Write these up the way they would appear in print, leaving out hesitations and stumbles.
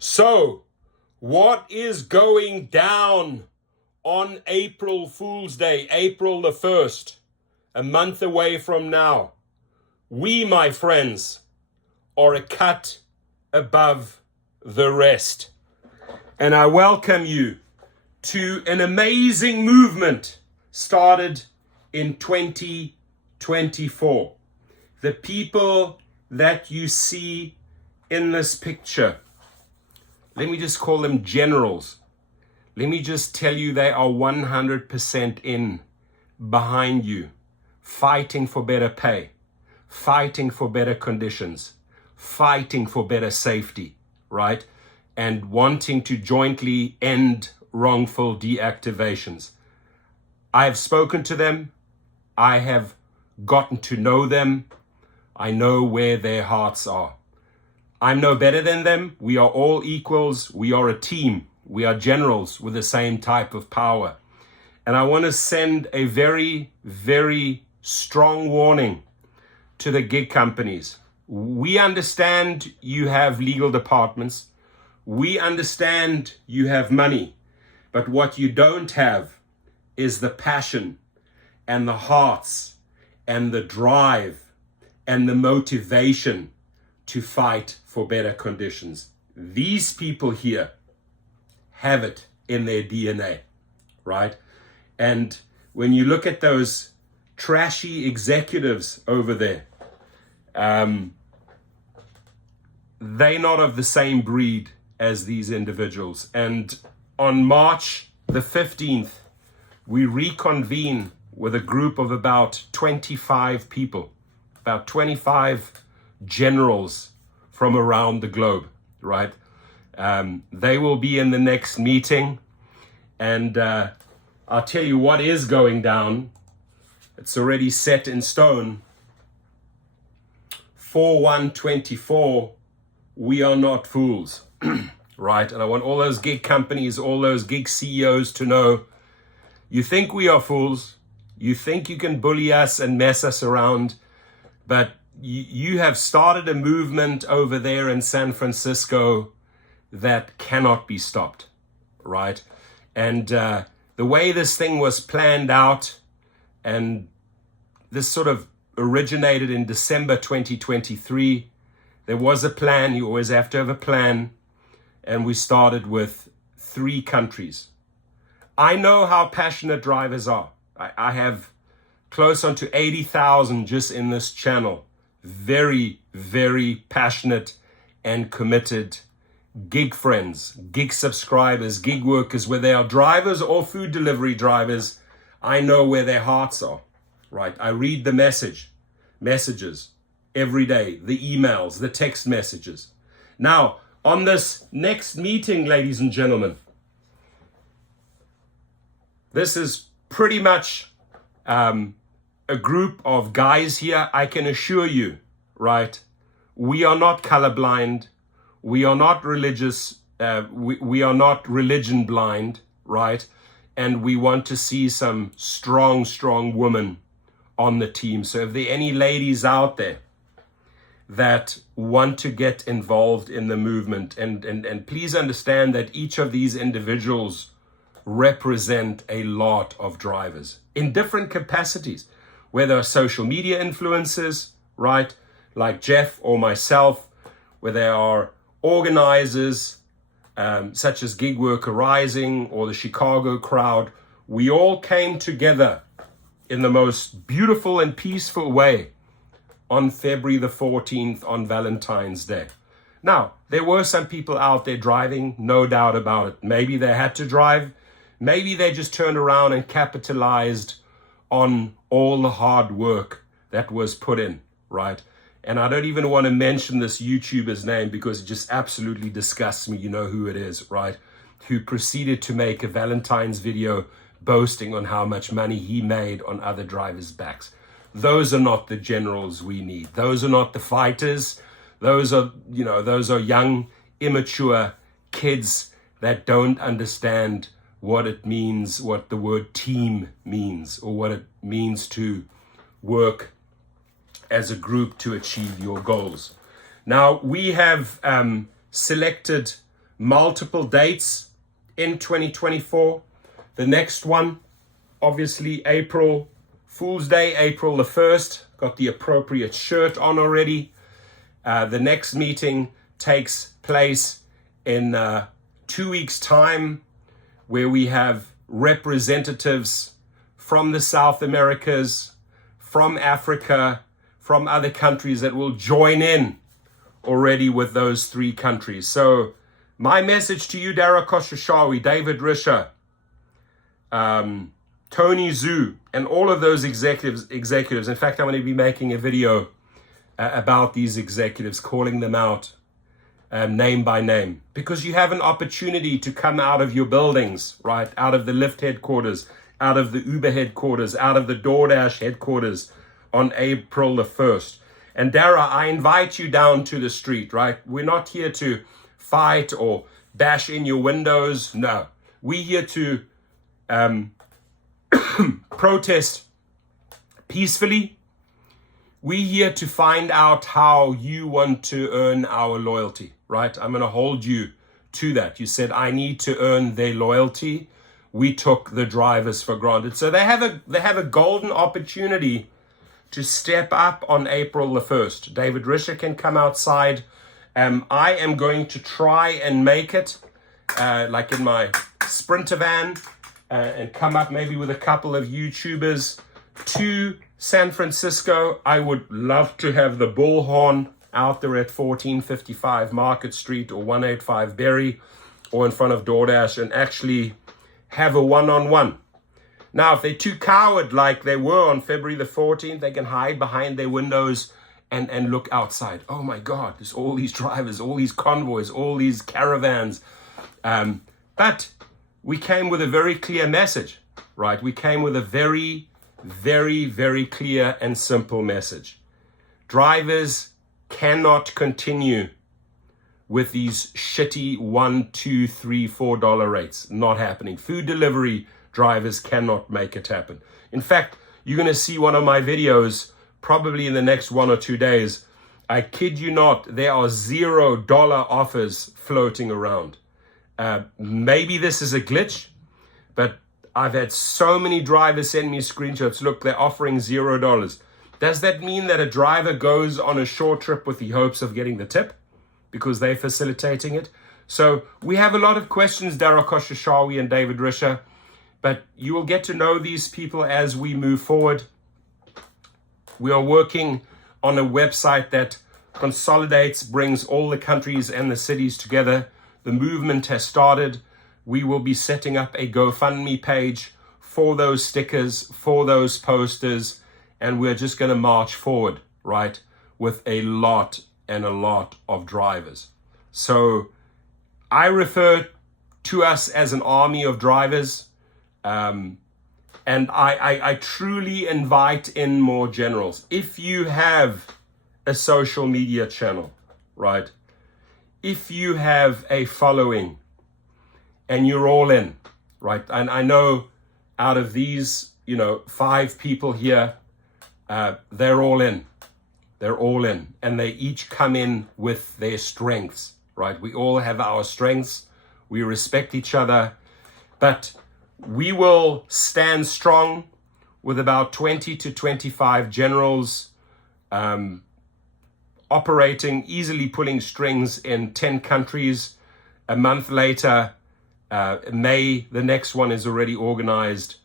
So, what is going down on April Fool's Day, April the 1st, a month away from now? We, my friends, are a cut above the rest. And I welcome you to an amazing movement started in 2024. The people that you see in this picture, let me just call them generals. Let me just tell you they are 100% in behind you, fighting for better pay, fighting for better conditions, fighting for better safety, right? And wanting to jointly end wrongful deactivations. I have spoken to them. I have gotten to know them. I know where their hearts are. I'm no better than them. We are all equals. We are a team. We are generals with the same type of power. And I want to send a very, very strong warning to the gig companies. We understand you have legal departments. We understand you have money. But what you don't have is the passion and the hearts and the drive and the motivation to fight for better conditions. These people here have it in their DNA, right? And when you look at those trashy executives over there, they're not of the same breed as these individuals. And on March the 15th, we reconvene with a group of about 25 people, about 25 generals from around the globe, right? They will be in the next meeting, and I'll tell you what is going down. It's already set in stone. 4/1/24, we are not fools, right? And I want all those gig companies, all those gig CEOs to know, you think we are fools, you think you can bully us and mess us around, but you have started a movement over there in San Francisco that cannot be stopped, right? And the way this thing was planned out, and this sort of originated in December 2023, there was a plan. You always have to have a plan. And we started with 3 countries. I know how passionate drivers are. I have close on to 80,000 just in this channel. Very, very passionate and committed gig friends, gig subscribers, gig workers, whether they are drivers or food delivery drivers. I know where their hearts are, right? I read the messages every day, the emails, the text messages. Now, on this next meeting, ladies and gentlemen, this is pretty much a group of guys here. I can assure you, right? We are not colorblind. We are not religious. We are not religion blind, right? And we want to see some strong, strong women on the team. So if there are any ladies out there that want to get involved in the movement, and please understand that each of these individuals represent a lot of drivers in different capacities, whether social media influencers, right, like Jeff or myself, where they are organizers, such as Gig Worker Rising or the Chicago crowd. We all came together in the most beautiful and peaceful way on February the 14th on Valentine's Day. Now, there were some people out there driving, no doubt about it. Maybe they had to drive. Maybe they just turned around and capitalized on all the hard work that was put in, right? And I don't even want to mention this YouTuber's name because it just absolutely disgusts me. You know who it is, right? Who proceeded to make a Valentine's video boasting on how much money he made on other drivers' backs. Those are not the generals we need. Those are not the fighters. Those are young, immature kids that don't understand what it means, what the word team means, or what it means to work as a group to achieve your goals. Now, we have selected multiple dates in 2024. The next one, obviously April Fool's Day, April the 1st. Got the appropriate shirt on already. The next meeting takes place in 2 weeks' time, where we have representatives from the South Americas, from Africa, from other countries that will join in already with those 3 countries. So my message to you, Dara Khosrowshahi, David Risher, Tony Zhu, and all of those executives. In fact, I'm going to be making a video about these executives, calling them out name by name, because you have an opportunity to come out of your buildings, right? Out of the Lyft headquarters, out of the Uber headquarters, out of the DoorDash headquarters on April the 1st. And Dara, I invite you down to the street, right? We're not here to fight or bash in your windows. No, we're here to protest peacefully. We're here to find out how you want to earn our loyalty, right? I'm going to hold you to that. You said, I need to earn their loyalty. We took the drivers for granted. So they have a golden opportunity to step up on April the 1st. David Risher can come outside. I am going to try and make it like in my Sprinter van and come up maybe with a couple of YouTubers to San Francisco. I would love to have the bullhorn out there at 1455 Market Street or 185 Berry or in front of DoorDash and actually have a one-on-one. Now, if they're too coward like they were on February the 14th, they can hide behind their windows and look outside. Oh my God, there's all these drivers, all these convoys, all these caravans. But we came with a very clear message, right? We came with a very, very, very clear and simple message. Drivers cannot continue with these shitty $1, $2, $3, $4 rates. Not happening. Food delivery drivers cannot make it happen. In fact, you're going to see one of my videos probably in the next 1 or 2 days. I kid you not, there are $0 offers floating around. Maybe this is a glitch, but I've had so many drivers send me screenshots. Look, they're offering $0. Does that mean that a driver goes on a short trip with the hopes of getting the tip because they're facilitating it? So we have a lot of questions, Dara Khosrowshahi and David Risher, but you will get to know these people as we move forward. We are working on a website that consolidates, brings all the countries and the cities together. The movement has started. We will be setting up a GoFundMe page for those stickers, for those posters, and we're just going to march forward, right, with a lot and a lot of drivers. So I refer to us as an army of drivers, and I truly invite in more generals. If you have a social media channel, right, if you have a following and you're all in, right, and I know out of these, 5 people here, they're all in. They're all in, and they each come in with their strengths, right? We all have our strengths. We respect each other, but we will stand strong with about 20 to 25 generals operating, easily pulling strings in 10 countries. A month later, May, the next one is already organized.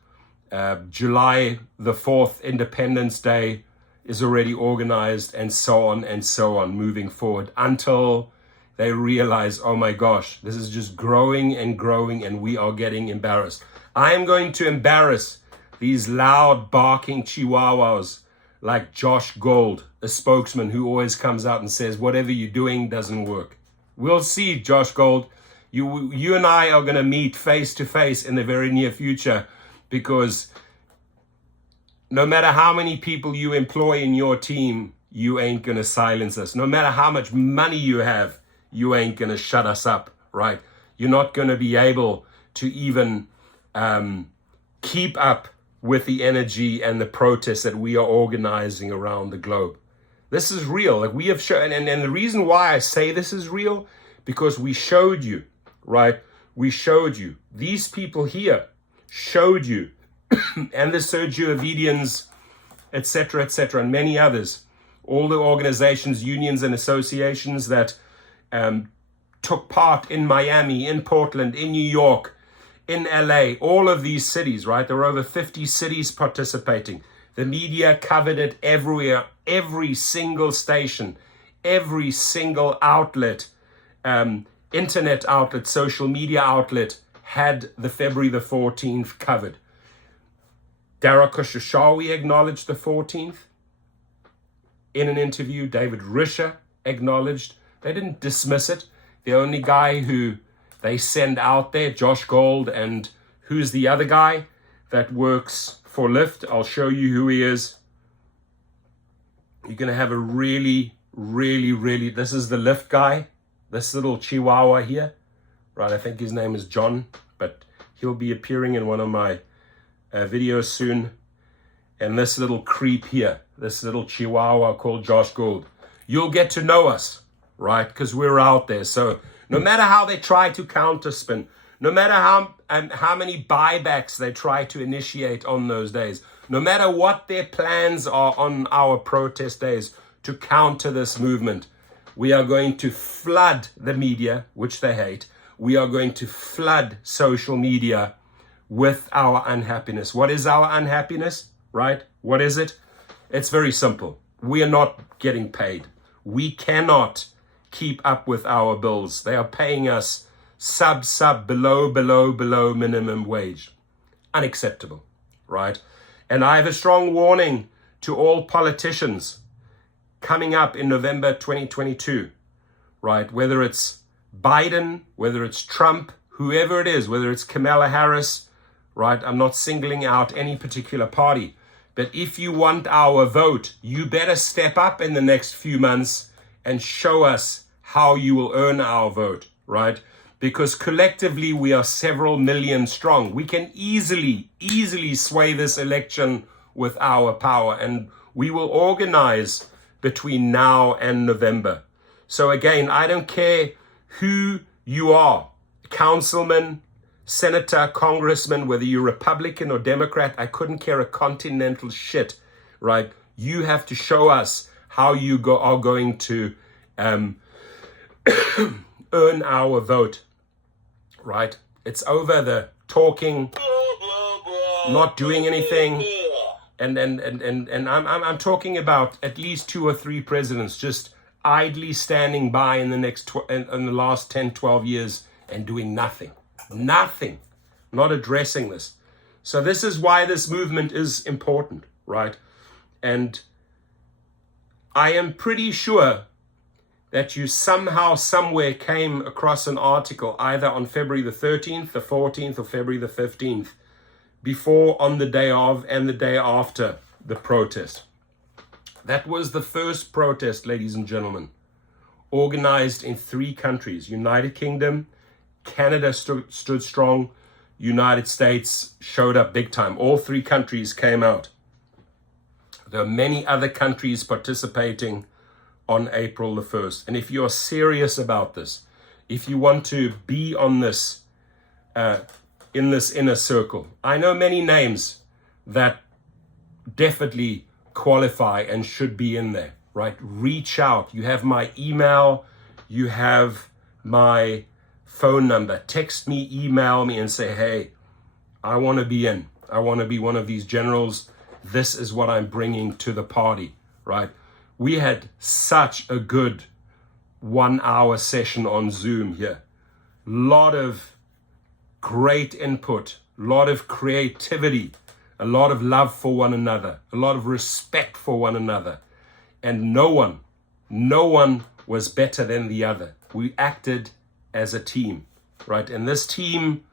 July the 4th, Independence Day, is already organized, and so on, moving forward until they realize, oh my gosh, this is just growing and growing, and we are getting embarrassed. I am going to embarrass these loud barking chihuahuas like Josh Gold, a spokesman who always comes out and says, whatever you're doing doesn't work. We'll see, Josh Gold. You and I are going to meet face to face in the very near future, because no matter how many people you employ in your team, you ain't going to silence us. No matter how much money you have, you ain't going to shut us up, right? You're not going to be able to even keep up with the energy and the protests that we are organizing around the globe. This is real. Like we have shown, and the reason why I say this is real, because we showed you right? We showed you. These people here showed you, and the Sergio Ovidians, etc., and many others, all the organizations, unions, and associations that took part in Miami, in Portland, in New York, in LA, all of these cities, right? There were over 50 cities participating. The media covered it everywhere, every single station, every single outlet, internet outlet, social media outlet had the February the 14th covered. Dara Khosrowshahi acknowledged the 14th in an interview. David Risher acknowledged. They didn't dismiss it. The only guy who they send out there, Josh Gold, and who's the other guy that works for Lyft? I'll show you who he is. You're going to have a really, this is the Lyft guy, this little Chihuahua here, right? I think his name is John, but he'll be appearing in one of my videos soon. And this little creep here, this little Chihuahua called Josh Gould. You'll get to know us, right? Because we're out there. So no matter how they try to counterspin, no matter how many buybacks they try to initiate on those days, no matter what their plans are on our protest days to counter this movement, we are going to flood the media, which they hate. We are going to flood social media with our unhappiness. What is our unhappiness, right? What is it? It's very simple. We are not getting paid. We cannot keep up with our bills. They are paying us below minimum wage. Unacceptable, right? And I have a strong warning to all politicians coming up in November 2022, right? Whether it's Biden, whether it's Trump, whoever it is, whether it's Kamala Harris, right? I'm not singling out any particular party, but if you want our vote, you better step up in the next few months and show us how you will earn our vote, right? Because collectively we are several million strong. We can easily sway this election with our power, and we will organize between now and November. So again, I don't care who you are, councilman, senator, congressman, whether you're Republican or Democrat, I couldn't care a continental shit, right? You have to show us how you are going to earn our vote, right? It's over the talking, not doing anything. And I'm talking about at least 2 or 3 presidents just idly standing by in the last 10, 12 years and doing nothing, not addressing this. So this is why this movement is important, right? And I am pretty sure that you somehow, somewhere came across an article either on February the 13th, the 14th, or February the 15th, before, on the day of, and the day after the protest. That was the first protest, ladies and gentlemen, organized in 3 countries. United Kingdom, Canada stood strong, United States showed up big time. All 3 countries came out. There are many other countries participating on April the 1st. And if you're serious about this, if you want to be on this, in this inner circle, I know many names that definitely qualify and should be in there, right? Reach out. You have my email, you have my phone number. Text me, email me and say, hey, I want to be in. I want to be one of these generals. This is what I'm bringing to the party, right? We had such a good 1-hour session on Zoom here. Lot of great input, a lot of creativity, a lot of love for one another, a lot of respect for one another. And no one was better than the other. We acted as a team, right? And this team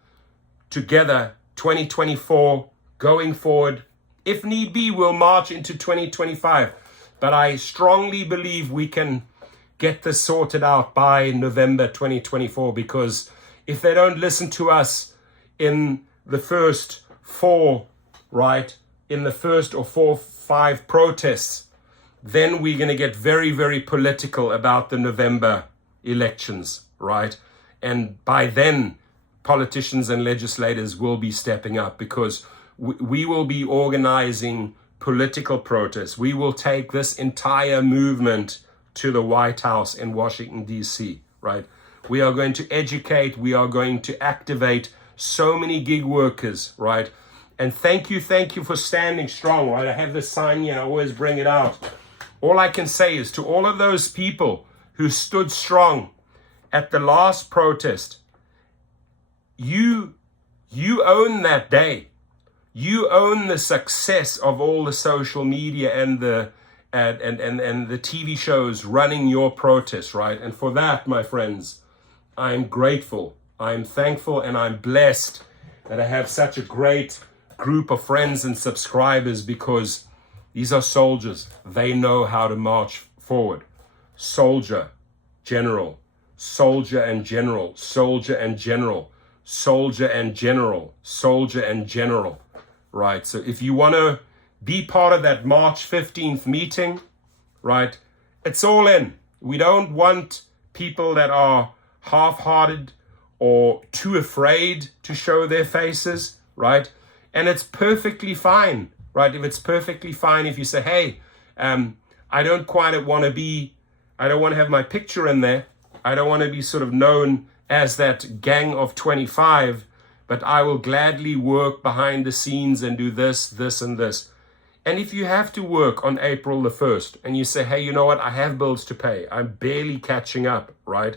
together, 2024, going forward, if need be, we'll march into 2025. But I strongly believe we can get this sorted out by November 2024, because if they don't listen to us in the first 4, right, in the first or 4, 5 protests, then we're going to get very, very political about the November elections, right? And by then, politicians and legislators will be stepping up, because we will be organizing political protests. We will take this entire movement to the White House in Washington, D.C., right? We are going to educate. We are going to activate so many gig workers, right? And thank you for standing strong, right? I have this sign here. I always bring it out. All I can say is to all of those people who stood strong at the last protest, you own that day. You own the success of all the social media and the TV shows running your protest, right? And for that, my friends, I'm grateful, I'm thankful, and I'm blessed that I have such a great group of friends and subscribers, because these are soldiers. They know how to march forward. Soldier, general, soldier and general, soldier and general, soldier and general, soldier and general, right? So if you want to be part of that March 15th meeting, right, it's all in. We don't want people that are half-hearted or too afraid to show their faces, right? And it's perfectly fine, right? If it's perfectly fine if you say, hey, I don't want to have my picture in there. I don't want to be sort of known as that gang of 25, but I will gladly work behind the scenes and do this, this, and this. And if you have to work on April the 1st and you say, hey, you know what? I have bills to pay. I'm barely catching up, right?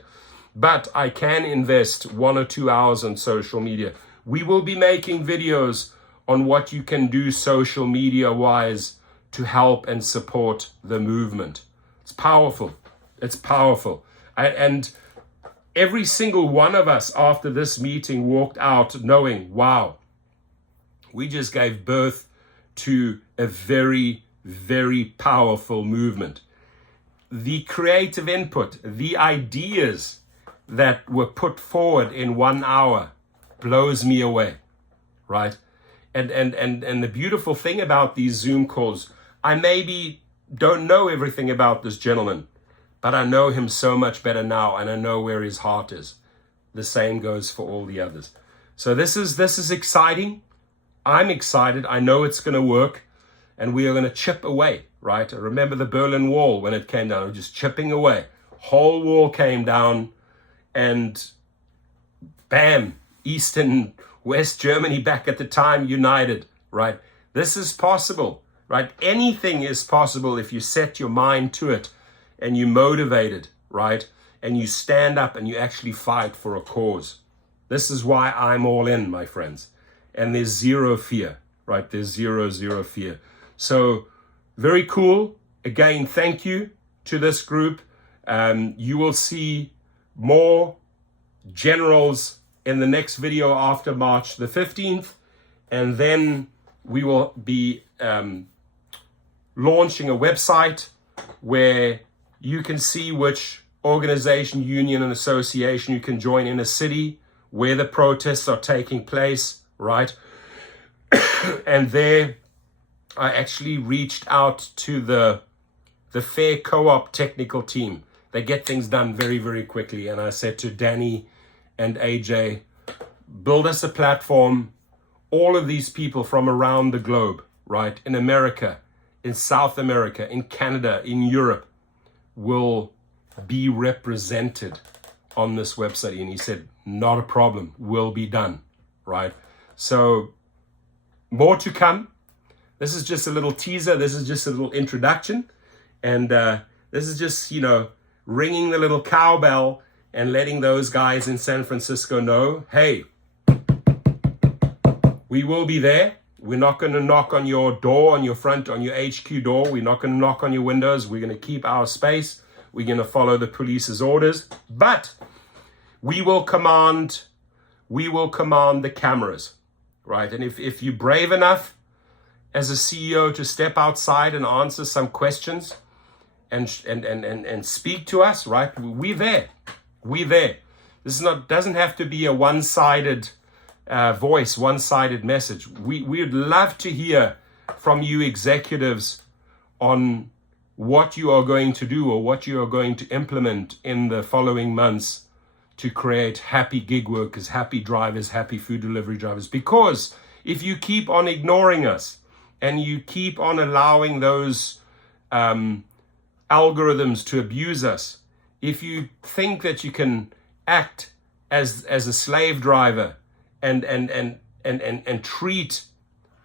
But I can invest 1 or 2 hours on social media. We will be making videos on what you can do social media wise to help and support the movement. It's powerful. It's powerful. And every single one of us after this meeting walked out knowing, wow, we just gave birth to a very, very powerful movement. The creative input, the ideas that were put forward in 1 hour blows me away, right? And the beautiful thing about these Zoom calls, I maybe don't know everything about this gentleman, but I know him so much better now, and I know where his heart is. The same goes for all the others. So this is exciting. I'm excited. I know it's going to work, and we are going to chip away, right? I remember the Berlin Wall when it came down, just chipping away. Whole wall came down, and bam, East and West Germany back at the time united, right? This is possible, right? Anything is possible if you set your mind to it and you motivate it, right? And you stand up and you actually fight for a cause. This is why I'm all in, my friends. And there's zero fear, right? There's zero fear. So very cool. Again, thank you to this group. You will see more generals in the next video after March the 15th. And then we will be launching a website where you can see which organization, union, and association you can join in a city where the protests are taking place, right? And there I actually reached out to the Fair Co-op technical team. They get things done very, very quickly. And I said to Danny and AJ, build us a platform. All of these people from around the globe, right? In America, in South America, in Canada, in Europe, will be represented on this website. And he said, not a problem, will be done, right? So more to come. This is just a little teaser. This is just a little introduction. And this is just, ringing the little cowbell and letting those guys in San Francisco know, hey, we will be there. We're not going to knock on your door, on your front, on your HQ door. We're not going to knock on your windows. We're going to keep our space. We're going to follow the police's orders. But we will command the cameras, right? And if you're brave enough as a CEO to step outside and answer some questions and speak to us, right? We're there. We're there. This doesn't have to be a one-sided voice, one-sided message. We'd love to hear from you executives on what you are going to do or what you are going to implement in the following months to create happy gig workers, happy drivers, happy food delivery drivers. Because if you keep on ignoring us and you keep on allowing those algorithms to abuse us, if you think that you can act as a slave driver and treat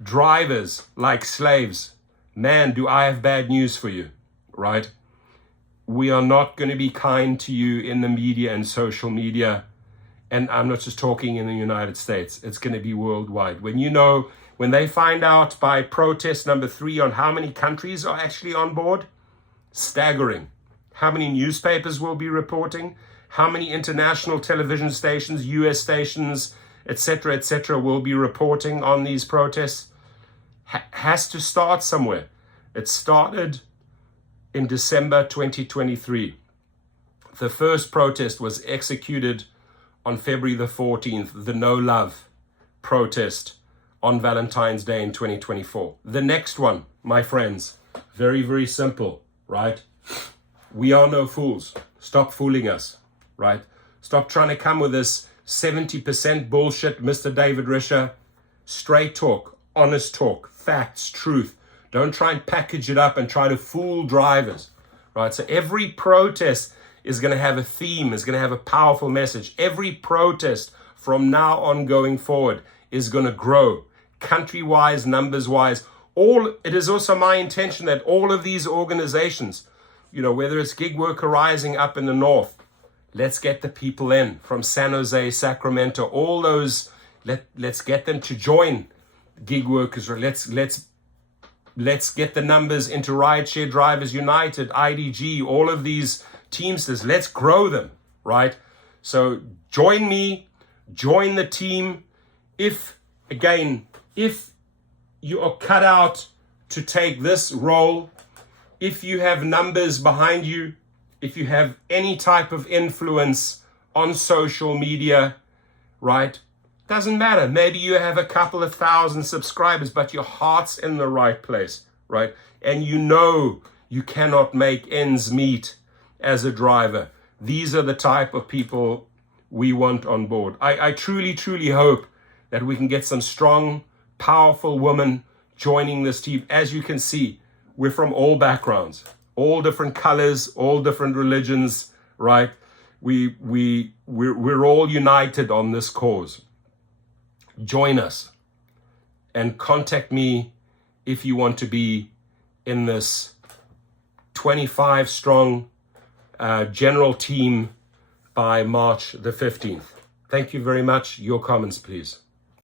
drivers like slaves, man, do I have bad news for you, right? We are not going to be kind to you in the media and social media. And I'm not just talking in the United States. It's going to be worldwide. When they find out by protest number 3 on how many countries are actually on board, staggering. How many newspapers will be reporting, how many international television stations, US stations, etc., will be reporting on these protests. Has to start somewhere. It started in December 2023. The first protest was executed on February the 14th, the No Love protest on Valentine's Day in 2024. The next one, my friends, very, very simple, right? We are no fools. Stop fooling us, right? Stop trying to come with this 70% bullshit, Mr. David Risher. Straight talk, honest talk, facts, truth. Don't try and package it up and try to fool drivers, right? So every protest is going to have a theme, is going to have a powerful message. Every protest from now on going forward is going to grow, country-wise, numbers-wise. It is also my intention that all of these organizations, whether it's Gig Worker Rising up in the north, let's get the people in from San Jose, Sacramento, all those, let's get them to join Gig Workers. Let's get the numbers into Rideshare Drivers United, IDG, all of these Teamsters. Let's grow them, right? So join me, join the team. If you are cut out to take this role, if you have numbers behind you, if you have any type of influence on social media, right? Doesn't matter. Maybe you have a couple of thousand subscribers, but your heart's in the right place, right? And you cannot make ends meet as a driver. These are the type of people we want on board. I truly, truly hope that we can get some strong, powerful women joining this team. As you can see, we're from all backgrounds, all different colors, all different religions, right? We're all united on this cause. Join us and contact me if you want to be in this 25 strong general team by March the 15th. Thank you very much. Your comments, please.